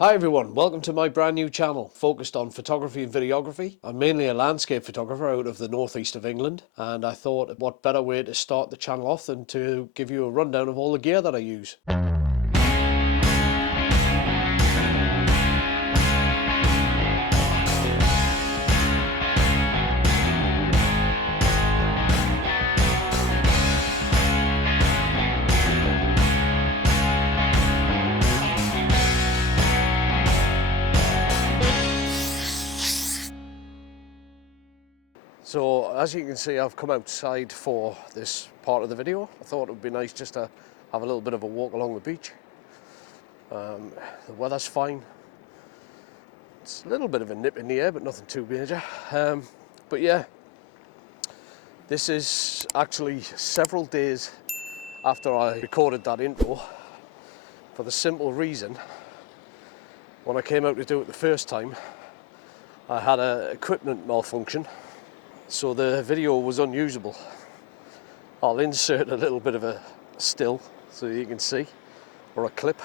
Hi everyone, welcome to my brand new channel focused on photography and videography. I'm mainly a landscape photographer out of the northeast of England, and I thought what better way to start the channel off than to give you a rundown of all the gear that I use. So as you can see, I've come outside for this part of the video. I thought it would be nice just to have a little bit of a walk along the beach. The weather's fine. It's a little bit of a nip in the air, but nothing too major. But yeah, this is actually several days after I recorded that intro, for the simple reason, when I came out to do it the first time, I had an equipment malfunction. So the video was unusable. I'll insert a little bit of a still so you can see, or a clip.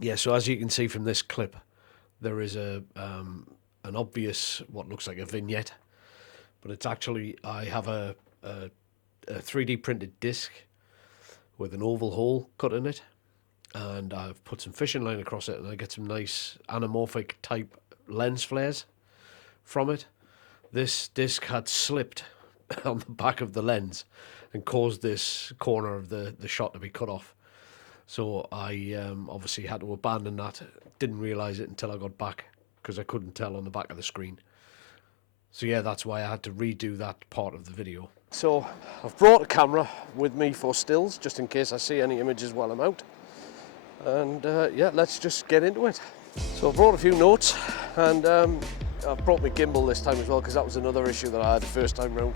Yeah, so as you can see from this clip, there is an obvious, what looks like a vignette, but it's actually, I have a 3D printed disc with an oval hole cut in it, and I've put some fishing line across it, and I get some nice anamorphic type lens flares from it. This disc had slipped on the back of the lens and caused this corner of the shot to be cut off. So I obviously had to abandon that. Didn't realise it until I got back because I couldn't tell on the back of the screen. So yeah, that's why I had to redo that part of the video. So I've brought a camera with me for stills, just in case I see any images while I'm out. And yeah, let's just get into it. So I brought a few notes, and I've brought my gimbal this time as well, because that was another issue that I had the first time round.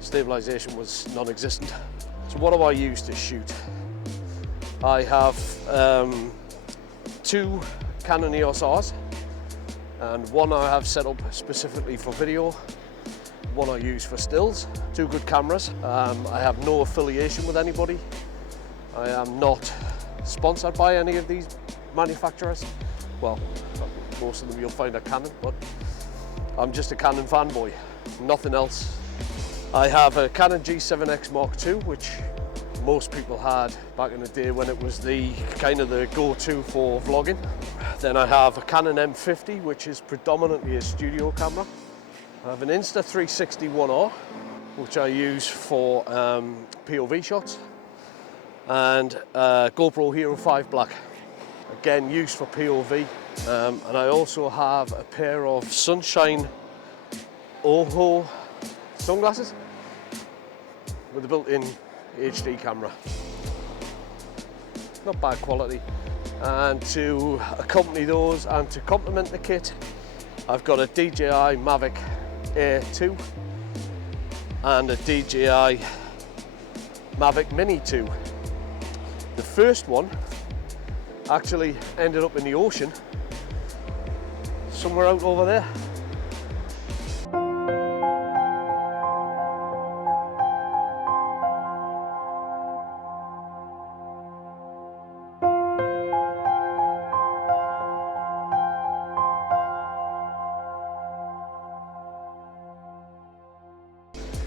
Stabilisation was non-existent. So what do I use to shoot? I have two Canon EOS Rs, and one I have set up specifically for video, one I use for stills. Two good cameras. I have no affiliation with anybody. I am not sponsored by any of these manufacturers. Well, most of them you'll find are Canon, but I'm just a Canon fanboy, nothing else. I have a Canon G7X Mark II, which most people had back in the day when it was the kind of the go-to for vlogging. Then I have a Canon M50, which is predominantly a studio camera. I have an Insta360 1R, which I use for POV shots, and a GoPro Hero 5 Black, again used for POV. And I also have a pair of Sunshine Oho sunglasses with a built-in HD camera. Not bad quality. And to accompany those and to complement the kit, I've got a DJI Mavic Air 2 and a DJI Mavic Mini 2. The first one actually ended up in the ocean, somewhere out over there.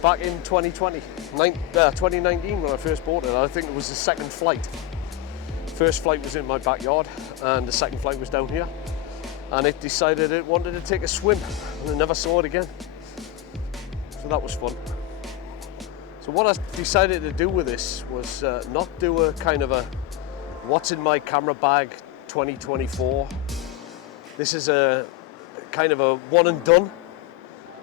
Back in 2019 when I first bought it, I think it was the second flight. First flight was in my backyard, and the second flight was down here. And it decided it wanted to take a swim, and I never saw it again. So that was fun. So what I decided to do with this was not do a kind of a what's in my camera bag 2024. This is a kind of a one and done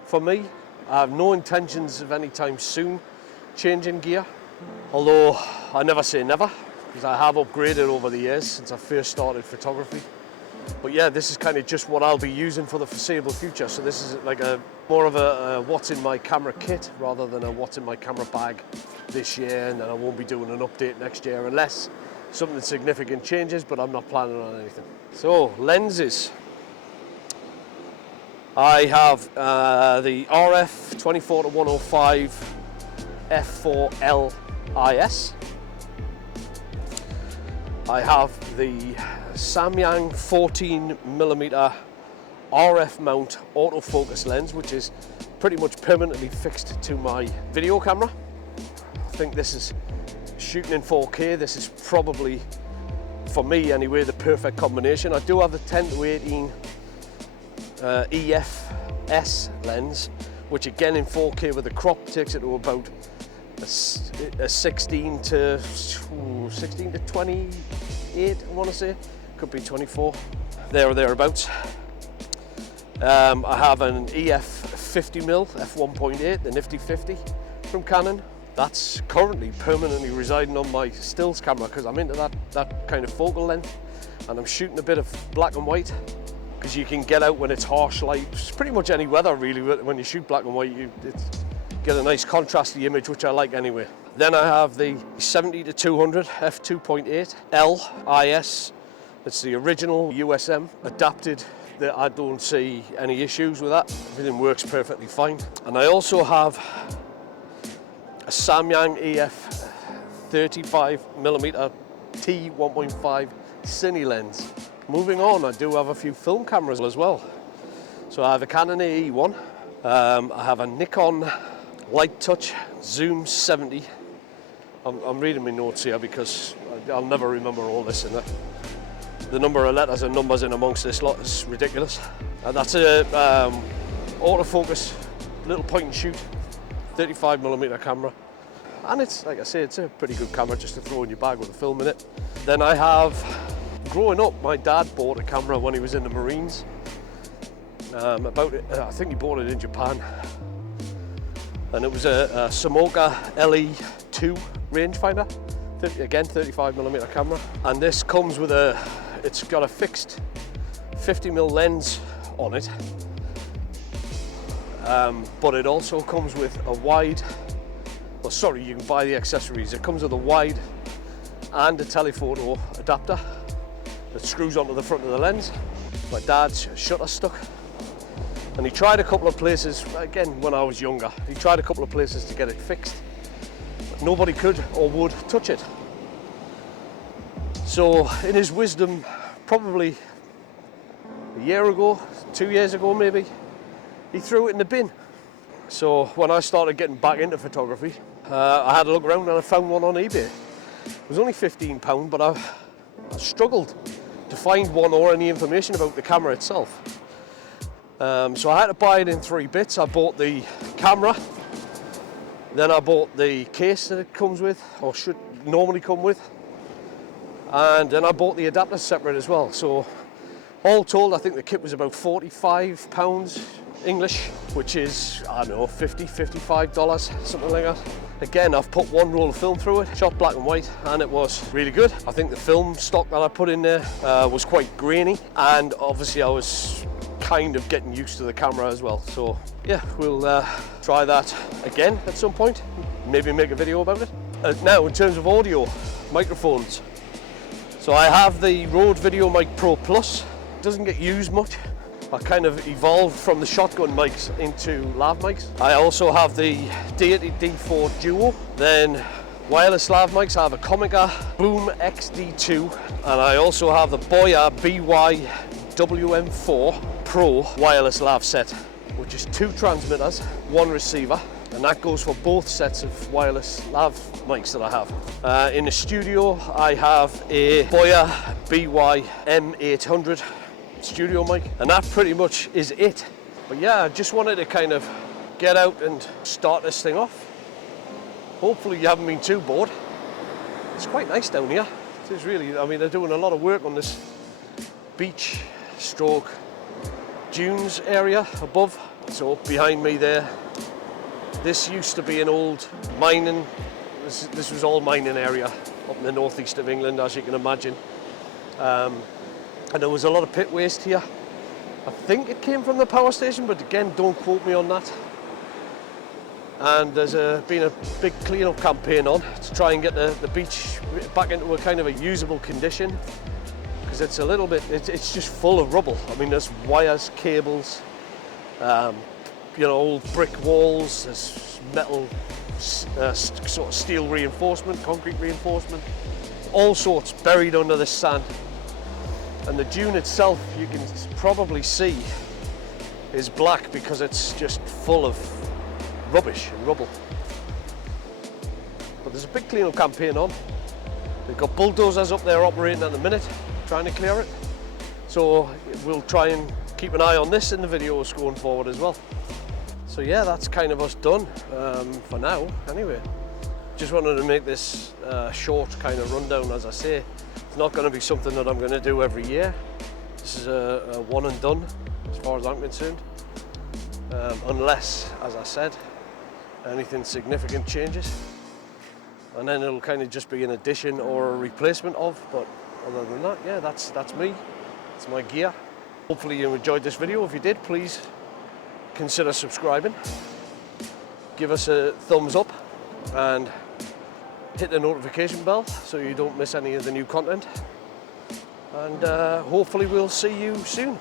for me. I have no intentions of any time soon changing gear, although I never say never, because I have upgraded over the years since I first started photography. But yeah, this is kind of just what I'll be using for the foreseeable future. So this is like more of a what's in my camera kit rather than a what's in my camera bag this year, and then I won't be doing an update next year unless something significant changes, but I'm not planning on anything. So lenses. I have the RF 24-105 f4L IS. I have the Samyang 14mm RF mount autofocus lens, which is pretty much permanently fixed to my video camera. I think this is shooting in 4K. This is probably, for me anyway, the perfect combination. I do have the 10-18 EF-S lens, which again in 4K with the crop takes it to about a 16 to 28, I want to say. Could be 24, there or thereabouts. I have an EF 50mm f1.8, the nifty 50 from Canon. That's currently permanently residing on my stills camera because I'm into that kind of focal length, and I'm shooting a bit of black and white because you can get out when it's harsh light. It's pretty much any weather really. When you shoot black and white, you get a nice contrasty image, which I like anyway. Then I have the 70-200 f2.8 L IS. It's the original USM adapted. That I don't see any issues with that. Everything works perfectly fine. And I also have a Samyang EF 35mm T1.5 Cine lens. Moving on, I do have a few film cameras as well. So I have a Canon AE1. I have a Nikon Light Touch Zoom 70. I'm reading my notes here because I'll never remember all this in it. The number of letters and numbers in amongst this lot is ridiculous. And that's a autofocus, little point and shoot, 35mm camera. And it's, like I say, it's a pretty good camera just to throw in your bag with a film in it. Then I have, growing up, my dad bought a camera when he was in the Marines. I think he bought it in Japan. And it was a Samoka LE2 rangefinder. Again, 35mm camera. And this comes with it's got a fixed 50mm lens on it. But it also comes with a wide, well sorry, you can buy the accessories. It comes with a wide and a telephoto adapter that screws onto the front of the lens. My dad's shutter stuck. And he tried a couple of places, again when I was younger, he tried a couple of places to get it fixed. But nobody could or would touch it. So in his wisdom, probably a year ago, 2 years ago maybe, he threw it in the bin. So when I started getting back into photography, I had a look around and I found one on eBay. It was only £15, but I struggled to find one or any information about the camera itself. So I had to buy it in 3 bits. I bought the camera, then I bought the case that it comes with, or should normally come with, and then I bought the adapter separate as well. So all told, I think the kit was about £45 English, which is, I don't know, $50, $55, something like that. Again, I've put 1 roll of film through it, shot black and white, and it was really good. I think the film stock that I put in there was quite grainy, and obviously I was kind of getting used to the camera as well. So yeah, we'll try that again at some point, maybe make a video about it. Now, in terms of audio, microphones. So I have the Rode Video Mic Pro Plus. It doesn't get used much. I kind of evolved from the shotgun mics into lav mics. I also have the D80 D4 Duo. Then wireless lav mics, I have a Comica Boom XD2, and I also have the Boya BY WM4 Pro wireless lav set, which is 2 transmitters, 1 receiver, and that goes for both sets of wireless lav mics that I have. In the studio, I have a Boya BY M800 studio mic, and that pretty much is it. But yeah, I just wanted to kind of get out and start this thing off. Hopefully you haven't been too bored. It's quite nice down here. It is really, I mean, they're doing a lot of work on this beach stroke dunes area above. So behind me there, this used to be an old mining, this was all mining area up in the northeast of England, as you can imagine. And there was a lot of pit waste here. I think it came from the power station, but again, don't quote me on that. And there's been a big clean-up campaign on to try and get the beach back into a kind of a usable condition, because it's a little bit, it's just full of rubble. I mean, there's wires, cables, you know, old brick walls, there's metal, sort of steel reinforcement, concrete reinforcement. all sorts buried under this sand. And the dune itself, you can probably see, is black because it's just full of rubbish and rubble. But there's a big clean-up campaign on. They've got bulldozers up there operating at the minute, trying to clear it. So we'll try and keep an eye on this in the videos going forward as well. So yeah, that's kind of us done for now, anyway. Just wanted to make this short kind of rundown. As I say, it's not going to be something that I'm going to do every year. This is a one and done as far as I'm concerned, unless, as I said, anything significant changes, and then it'll kind of just be an addition or a replacement of. But other than that, yeah, that's me. It's my gear. Hopefully you enjoyed this video. If you did, please consider subscribing, give us a thumbs up, and hit the notification bell so you don't miss any of the new content. And hopefully we'll see you soon.